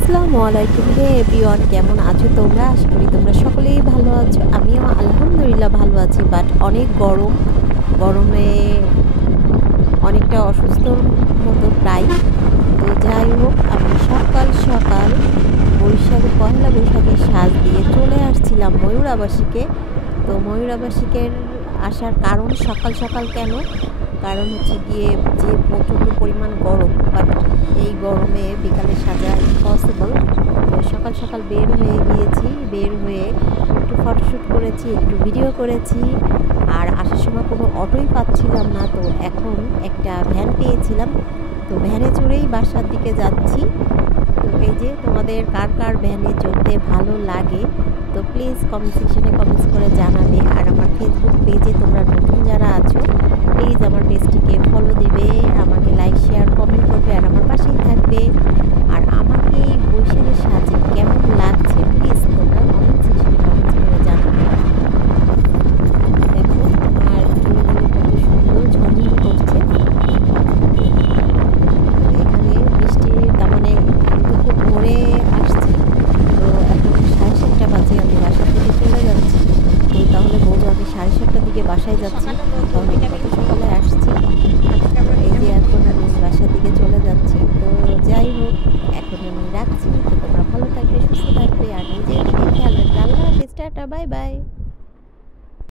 আসসালামু আলাইকুম। হে এভরিওয়ান, কেমন আছো তোমরা? আশা করি তোমরা সকলেই ভালো আছো। আমিও আলহামদুলিল্লাহ ভালো আছি, বাট অনেক গরমে অনেকটা অসুস্থর মতো প্রায়। তো যাই হোক, আমি সকাল সকাল পহেলা বৈশাখের সাজ দিয়ে চলে আসছিলাম ময়ূর আবাসিকে। তো ময়ূর আবাসিকের আসার কারণ সকাল সকাল কেন, কারণ হচ্ছে গিয়ে যে প্রচণ্ড পরিমাণ গরম, বাট এই গরমে বিকালে সাজা ইম্পসিবল। তো সকাল সকাল বের হয়ে গিয়েছি, বের হয়ে একটু ফটোশ্যুট করেছি, একটু ভিডিও করেছি। আর আসার সময় কোনো অটোই পাচ্ছিলাম না, তো এখন একটা ভ্যান পেয়েছিলাম, তো ভ্যানে চড়েই বাসার দিকে যাচ্ছি। তো এই যে তোমাদের কার কার ভ্যানে চড়তে ভালো লাগে, তো প্লিজ কমেন্ট সেকশনে কমেন্টস করে জানাবে। আর আমার ফেসবুক পেজে তোমরা নতুন যারা আছো, প্লিজ আমার পেজটিকে ফলো দিবে, আমাকে লাইক শেয়ার কমেন্ট করবে আর আমার পাশেই থাকবে।